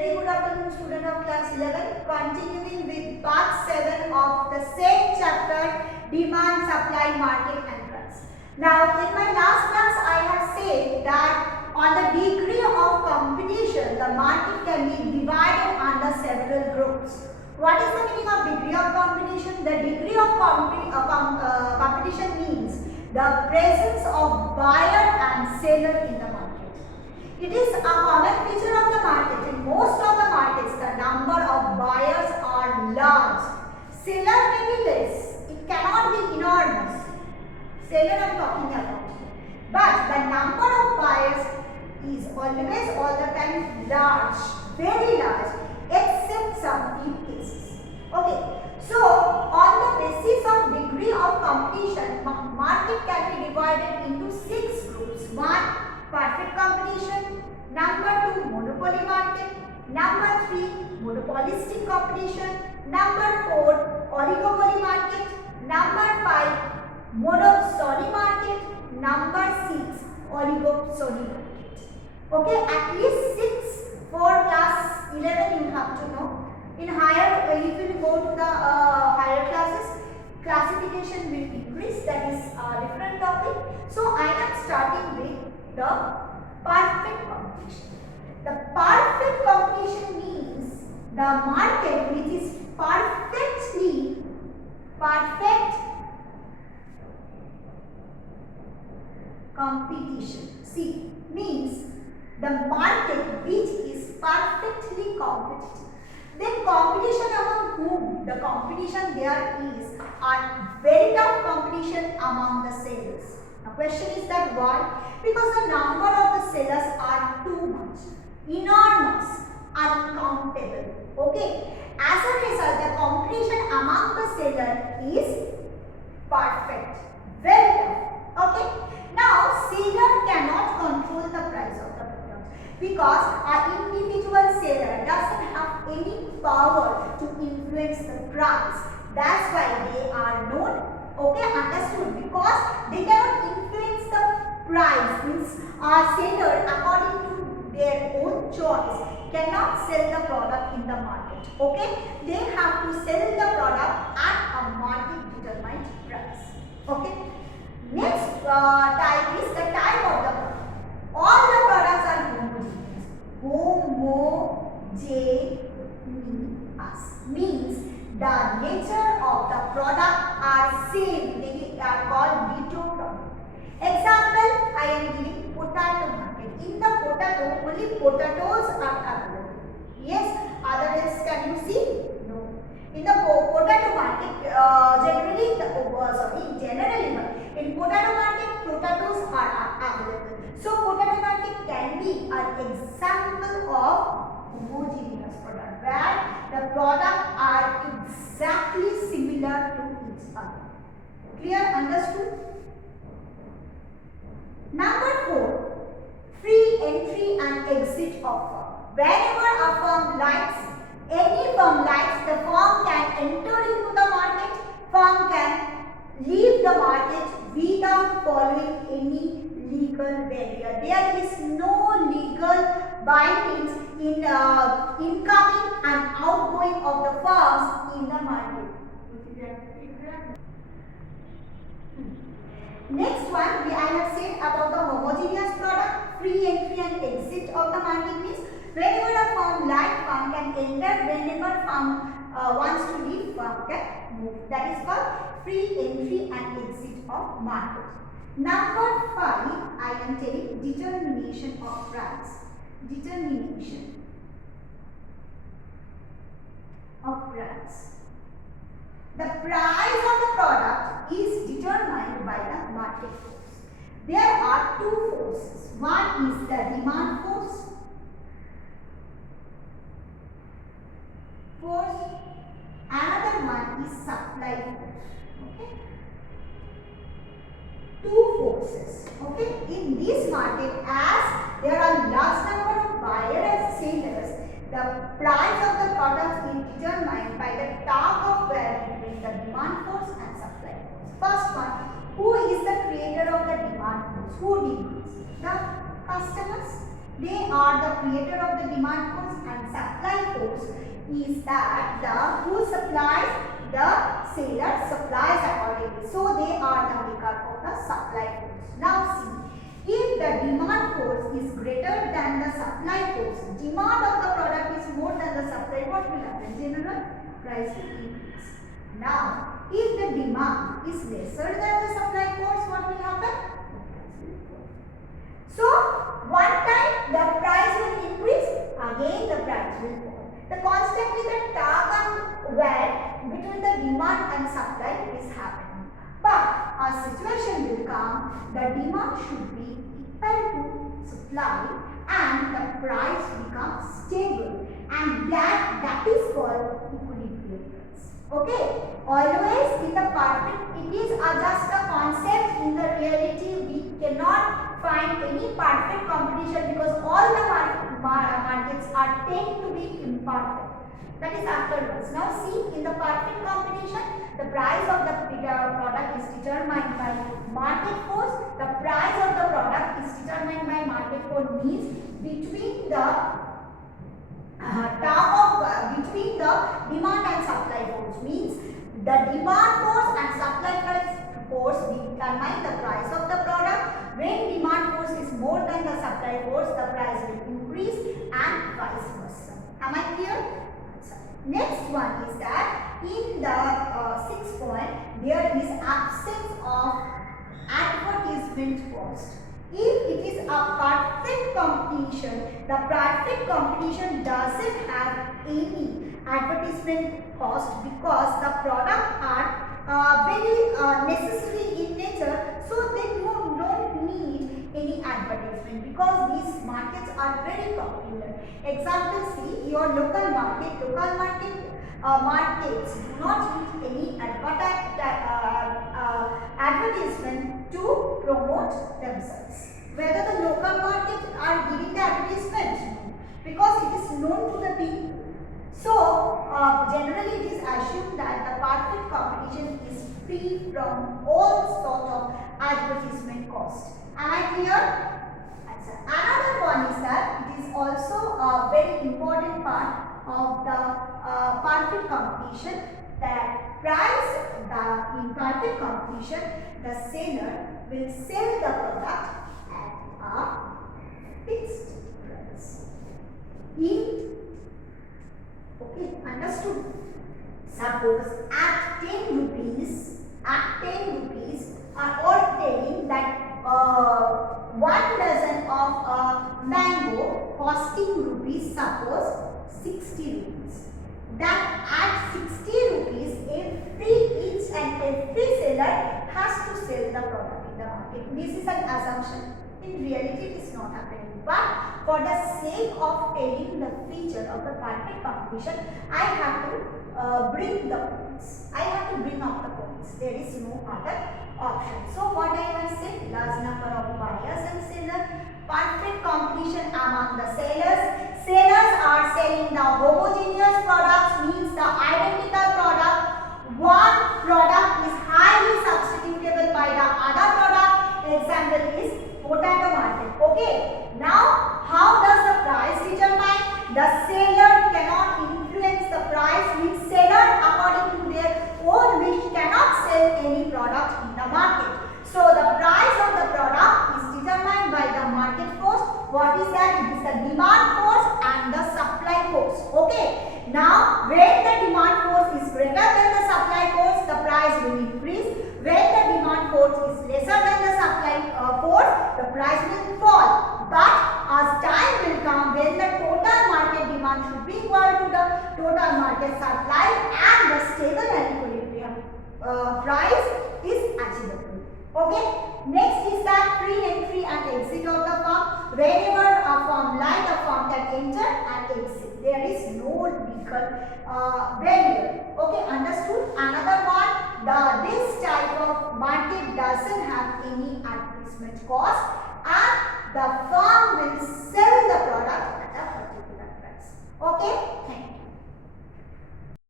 Very good afternoon, student of class 11. Continuing with part 7 of the same chapter, demand, supply, market and price. Now, in my last class, I have said that on the degree of competition, the market can be divided under several groups. What is the meaning of degree of competition? The degree of competition means the presence of buyer and seller in the market. It is a common feature of the market. In most of the markets, the number of buyers are large. Seller may be less. It cannot be enormous. Seller I am talking about. But the number of buyers is always all the time large, very large, except some few cases. Okay. So, on the basis of degree of competition, market can be divided into 6 groups. 1. Perfect competition. Number 2, monopoly market. Number 3, monopolistic competition. Number 4, oligopoly market. Number 5, monopoly market. Number 6, oligopoly market. Okay, at least 6 for class 11 you have to know. In higher, if you go to the higher classes, classification will increase. That is a different topic. So I am starting with the perfect competition. The perfect competition means the market which is perfect competition. See, means the market which is perfectly competitive. Then competition among whom? The competition there is a very tough competition among the sellers. Now question is that why? Because the number of the sellers are too much, enormous, uncountable. Okay. As a result, the competition among the seller is perfect, very tough. Okay. Now seller cannot control the price of the product because an individual seller doesn't have any power to influence the price. That's why they are known. Okay, understood, because they cannot influence the price, means a seller according to their own choice cannot sell the product in the market. Okay, they have to sell the product at a market determined price. Okay, next type is the type of the product. All the products are homogeneous. Means the nature of the product are same. They are called ditto product. Example, I am giving potato market. In the potato, only potatoes are available. Yes, others can you see? No. In the potato market, generally in potato market, potatoes are available. So, potato market can be an example of homogeneous product where the products are exactly similar to each other. Clear? Understood? Number 4, free entry and exit of firm. Whenever a firm likes, any firm likes, the firm can enter into the market, firm can leave the market without following any legal barrier. There is no legal bindings in incoming and outgoing of the firms in the market. Next one, I have said about the homogeneous product. Free entry and exit of the market means whenever a firm likes, firm can enter. Whenever firm wants to leave, firm can move. That is called free entry and exit of market. Number 5, I am telling determination of price. Determination of price. The price of the product is determined by the market force. There are 2 forces. One is the demand force. Another one is supply force. Okay. 2 forces. Okay. In this market, as there are large number of buyers and sellers, the price of the product is determined by the tug of war between the demand force and supply force. First one, who is the creator of the demand force? Who demands? The customers. They are the creator of the demand force, and supply is that the who supplies, the seller supplies accordingly. So they are the maker of the supply force. Now see, if the demand force is greater than the supply force, demand of the product is more than the supply, what will happen? General price will increase. Now, if the demand is lesser than the supply force, what will happen? So, one time the price will increase, again the price will fall. The constantly the tug and war between the demand and supply is happening. But a situation will come, the demand should be equal to supply and the price becomes stable, and that is called equilibrium price. Okay, always in the perfect, it is just a concept. In the reality we cannot find any perfect competition because all the markets are tend to be imperfect. That is afterwards. Now see, in the perfect competition, the price of the product is determined by market force. The price of the product is determined by market force, means between the between the demand and supply force, means the demand force and supply force will determine the price of the product. When demand force is more than the supply force, the price will increase and vice versa. Am I clear? Next one is that in the sixth point, there is absence of advertisement cost. If it is a perfect competition, the perfect competition doesn't have any advertisement cost because the product are very necessary in nature, so they don't need any advertisement because these markets are very popular. Example, see your local market. Markets do not need any advertisement to promote themselves. Whether the local markets are giving the advertisement, because it is known to the people. So generally it is assumed that the perfect competition is free from all sort of advertisement cost. Am I clear? Another one is that it is also a very important part of the perfect competition, that in perfect competition the seller will sell the product at a fixed price. Okay, understood? Suppose at 10 rupees, or telling that 1 dozen of mango costing rupees, suppose 60 rupees. That at 60 rupees, each and every seller has to sell the product in the market. This is an assumption. In reality, it is not happening. But for the sake of telling the feature of the perfect competition, I have to bring the points. I have to bring up the points. There is no other option. So what I have said, large number of buyers and sellers, perfect competition among the sellers. Sellers are selling the homogeneous products, means the identical product. One product is highly substitutable by the other product. Example is potato market. Okay. Now, how does the price determine? The seller cannot influence the price, means seller according to their own wish cannot sell any product in the market. So the price of the product is determined by the market force. What is that? It is the demand force and the supply force. Okay. Now, when the demand force is greater than the supply force, the price will increase. When the demand force is lesser than the supply force, the price will fall. But as time will come, when the total market demand should be equal to the total market supply and the stable and equilibrium price is achievable. Okay. Next is that free entry and exit of the firm. Whenever a firm like a firm can enter and exit, there is no legal barrier. Okay, understood? Another one, this type of market doesn't have any advertisement cost, and the firm will sell the product at a particular price. Okay, thank you.